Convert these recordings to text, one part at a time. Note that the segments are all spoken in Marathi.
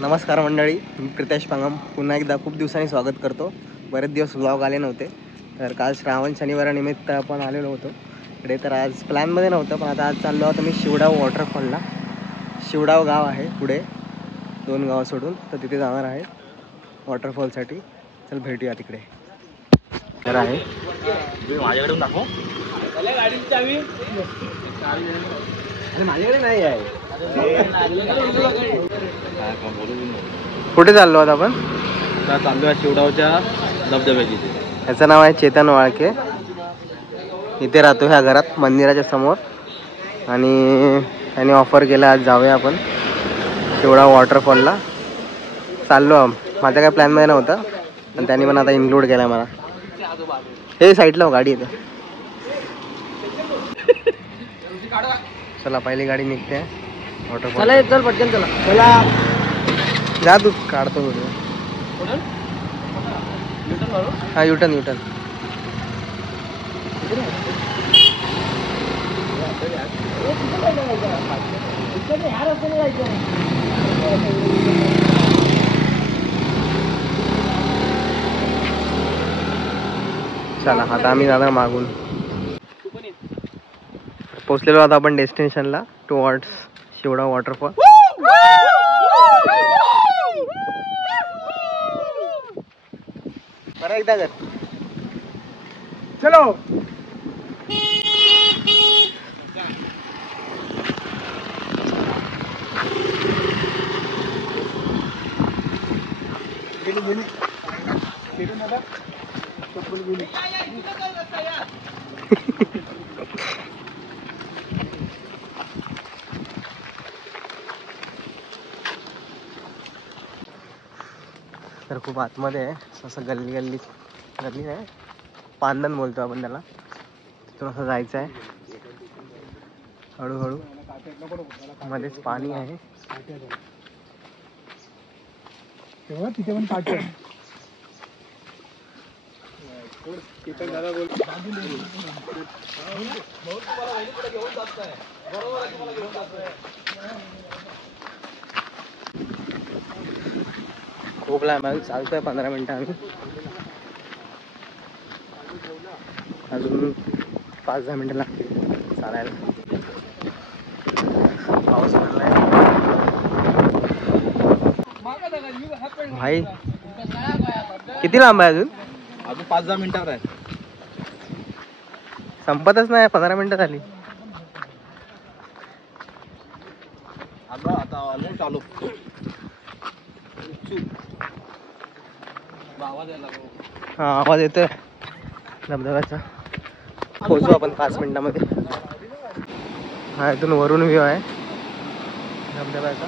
नमस्कार मंडळी, मी प्रितेश पांगम पुन्हा एकदा खूप दिवसांनी स्वागत करतो. बरेच दिवस व्लॉग आले नव्हते, तर काल श्रावण शनिवारानिमित्त आपण आलेलो होतो इकडे. तर आज प्लॅनमध्ये नव्हतं, पण आता आज चाललो आहोत मी शिवडाव वॉटरफॉलला. शिवडाव गाव आहे पुढे 2 गाव सोडून, तर तिथे जाणार आहे वॉटरफॉलसाठी. चल भेटूया तिकडे. तर आहे माझ्याकडे दाखव. गाडीची चावी माझ्याकडे नाही आहे. कुठे चाललो आहोत आपण? चाललो आहे शिवडावच्या धबधब्याची. याचं नाव आहे चेतन वाळके. इथे राहतो ह्या घरात मंदिराच्या समोर, आणि त्यांनी ऑफर केला आज जाऊया आपण शिवडाव वॉटरफॉलला. चाललो. माझा काय प्लॅनमध्ये नव्हता, पण त्यांनी पण आता इन्क्लूड केला मला. हे साईडला गाडी येते. चला पहिली गाडी निघते वॉटरफॉल. चला चल पटकन चला. चला जा तू, काढतो व्हिडिओ. हा युटर्न. चला आता आम्ही जाणार मागून. पोहोचलेलो आता आपण डेस्टिनेशनला टुवर्ड्स शिवडाव वॉटरफॉल. बरं एकदा कर. चलो. तर खूप आतमध्ये आहे, असं गल्ली नाही, पांदन बोलतो आपण त्याला. तिथून असं जायचं आहे हळूहळू. मध्येच पाणी आहे. तिथे पण काढतो. खूप लांब आहे, चालतोय 15 मिनिटं आम्ही. अजून 5-10 मिनिटं लागतील चालायला. पाऊस पडलाय भाई. किती लांब आहे अजून? 5-10 मिनिटावर आहे. संपतच नाही, 15 मिनिटं झाली. आता ऑलमोस्ट आलो. हा आवाज येतोय धबधब्याचा. पोहोचू आपण 5 मिनिटामध्ये. हा इथून वरून व्ह्यू आहे धबधब्याचा.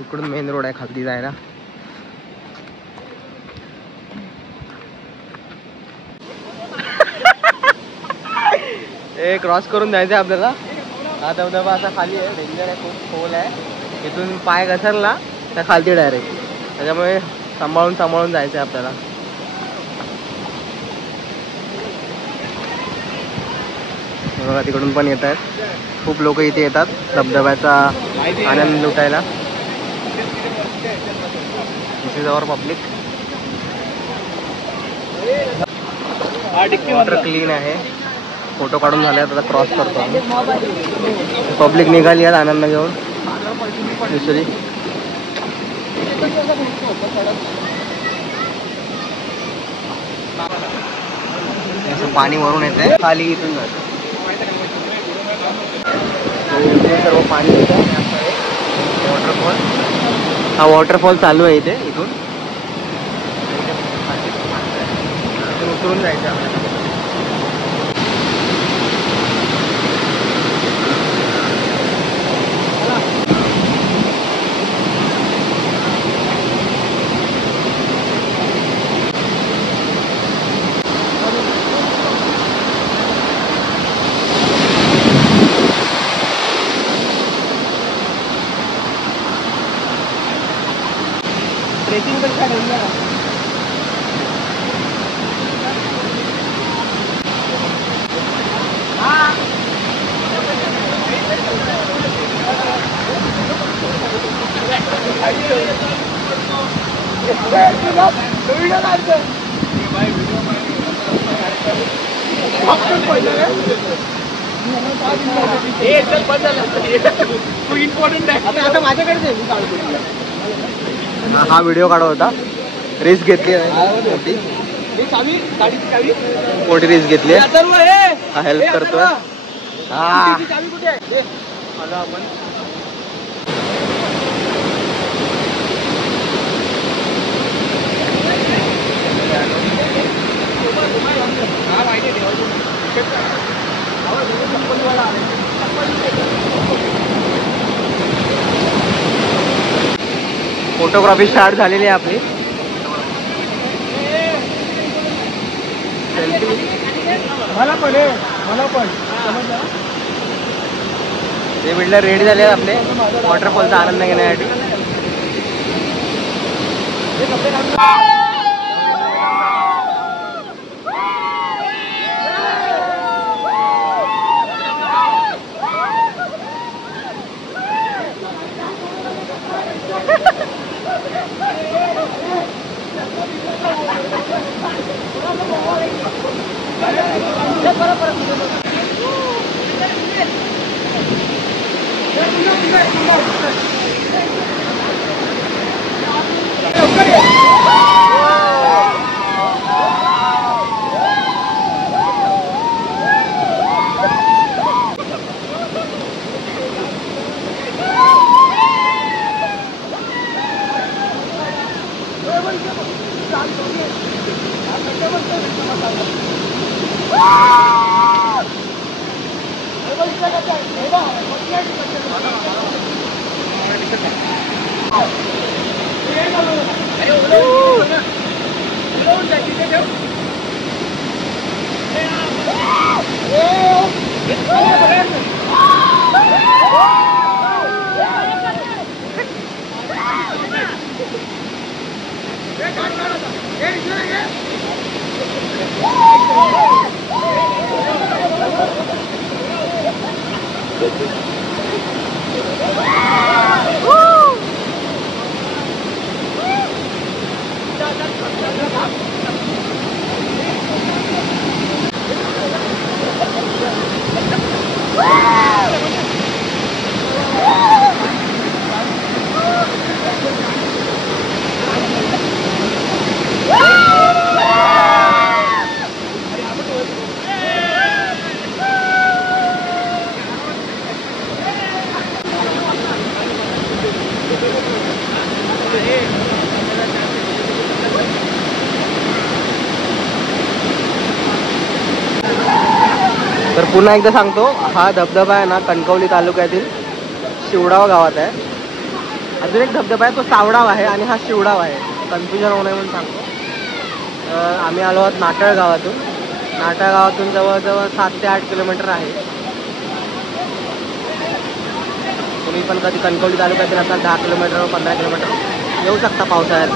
इकडून मेन रोड आहे खाली जायला. हे क्रॉस करून जायचं आहे आपल्याला. हा धबधबा असा खाली आहे, डेंजर आहे, खूप खोल आहे. इथून पाय घसरला तर खालती डायरेक्ट, त्याच्यामुळे सांभाळून जायचं आहे आपल्याला. बघा तिकडून पण येत आहेत खूप लोक. इथे येतात धबधब्याचा आनंद लुटायला. This is our public. Water clean आहे. फोटो काढून झाले, आता क्रॉस करतो. पब्लिक निघाली आहे आनंद घेऊन. दुसरी असं पाणी वरून येत आहे खाली, इथून जातं. सर्व पाणी येतं. वॉटरफॉल, हा वॉटरफॉल चालू आहे इथे. इथून उतरून जायचं आपल्याला. ट्रेकिंग पेक्षा डेंजर आहे. इम्पॉर्टंट आहे आता माझ्याकडे हा व्हिडिओ काढत होता. रिस्क घेतली आहे मोठी मोठी रिस्क घेतली आहे. हा हेल्प करतोय. हा फोटोग्राफी स्टार्ट झालेली आहे आपली. मला पण ते बिल्डर रेडी झाले आहेत आपले वॉटरफॉलचा आनंद घेण्यासाठी. तर पुन्हा एकदा सांगतो, हा धबधबा आहे ना कणकवली तालुक्यातील शिवडाव गावात आहे. अजून एक धबधबा आहे तो सावडाव आहे आणि हा शिवडाव आहे. कन्फ्युजन होऊ नये म्हणून सांगतो. आम्ही आलो आहोत नाटळ गावातून. नाटळ गावातून जवळजवळ 7 ते 8 किलोमीटर आहे. तुम्ही पण कधी कणकवली तालुक्यातील असाल 10 किलोमीटर 15 किलोमीटर येऊ शकता पावसाळ्यात.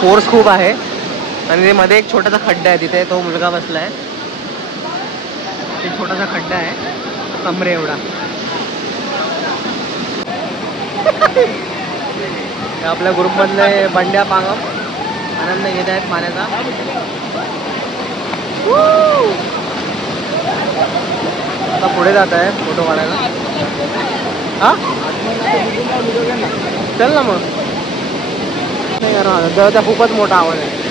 फोर्स खूप आहे आणि मध्ये एक छोटासा खड्डा आहे. तिथे तो मुलगा बसलाय. एक छोटासा खड्डा आहे कमरे एवढा. आपल्या ग्रुपमधले बंड्या पांगम आनंद घेत आहेत पाण्याचा. आता पुढे जात आहे फोटो काढायला. हा चल ना मग. नाही यार दळचा खूपच मोठा आवाज आहे.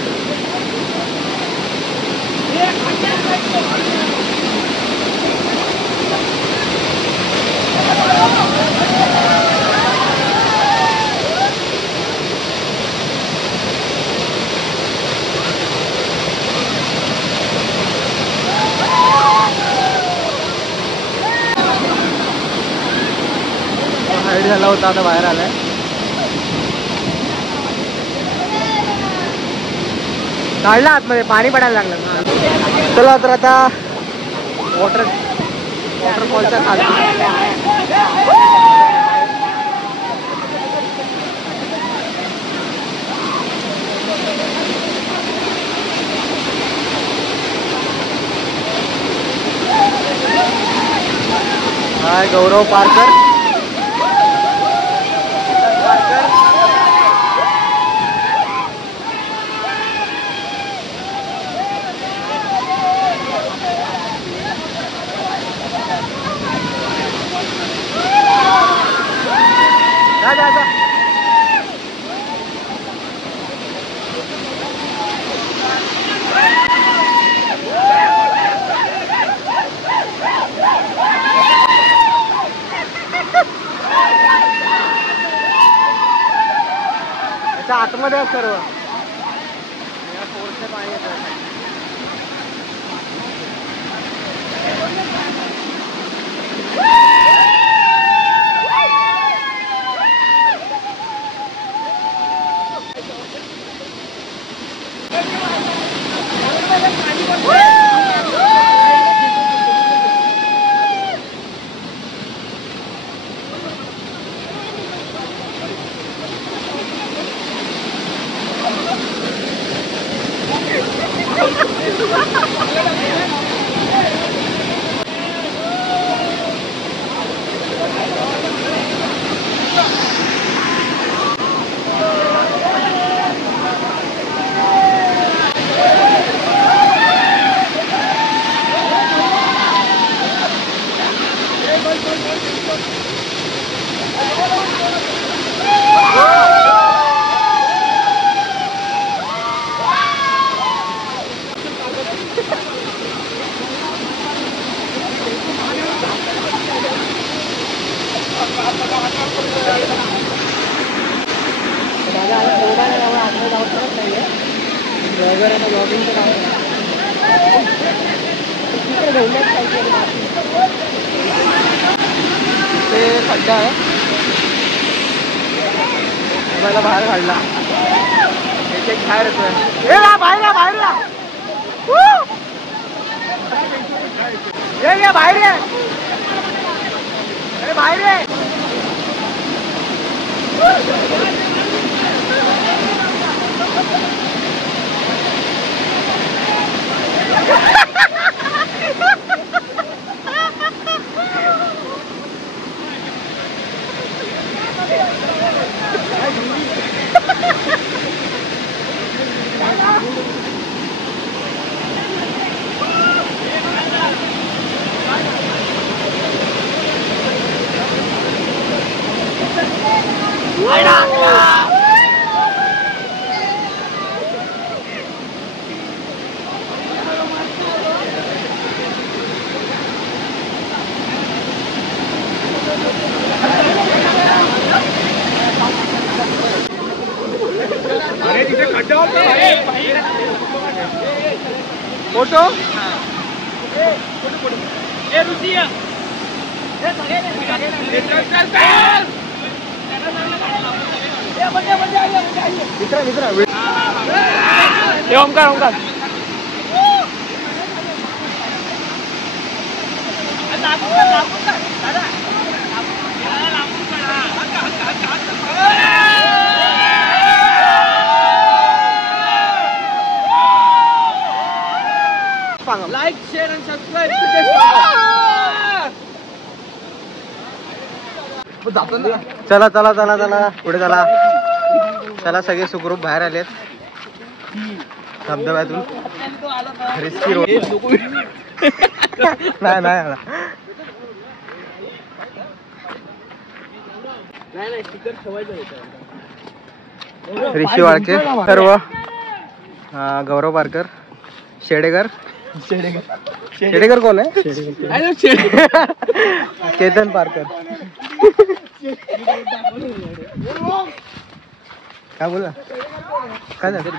हाईट झाला होता आता बाहेर आलाय. काढला आतमध्ये पाणी पडायला लागलं. चला तर आता वॉटरफॉलच्या खाली हाय गौरव पारकर. जा जा जा. त्याच्या आतमध्ये आहे सर्व. पाणी येतं. ते खड्डा आहे. मला बाहेर काढला. एक बाहेर येतोय. बाहेर या बाहेर या. ये बाहेर ये. अरे बाहेर ये. Photo Omkar Omkar like share आणि सबस्क्राईब. चला चला चला चला पुढे चला. चला सगळे सुखरूप बाहेर आलेत धबधब्यातून. रिस्की रोड नाही नाही आला. ऋषी वाळके सर्व. गौरव पारकर. शेडेकर. शेडेकर कोण आहे? केतन पारकर. काय बोला काय झालं?